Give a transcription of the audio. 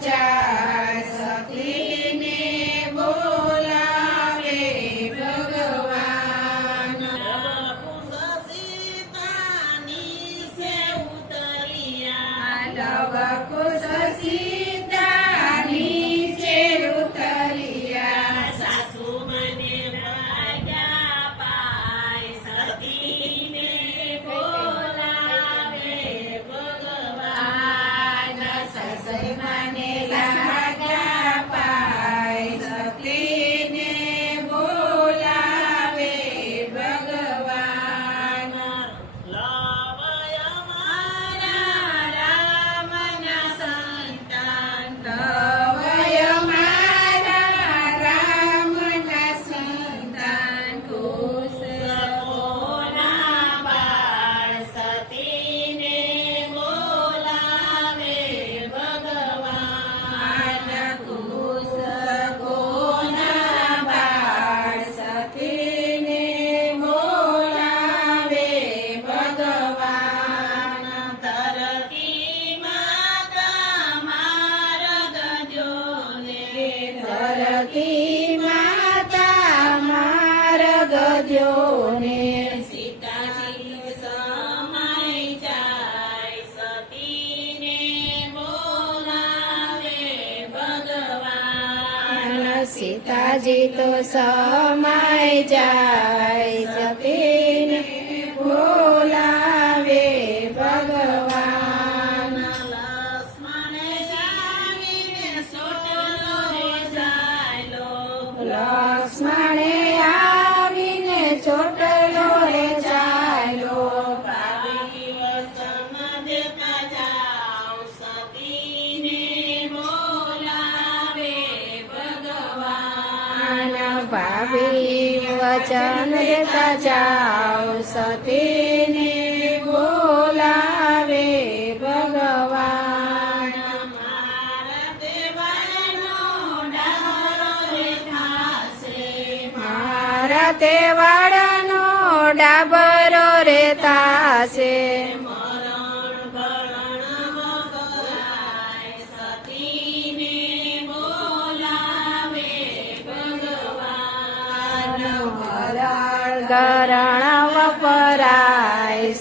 Yeah. Sitaji તો સમય જાય સતીને જાઓ સતીને બોલાવે ભગવાન. મારા ગરણ વપરાય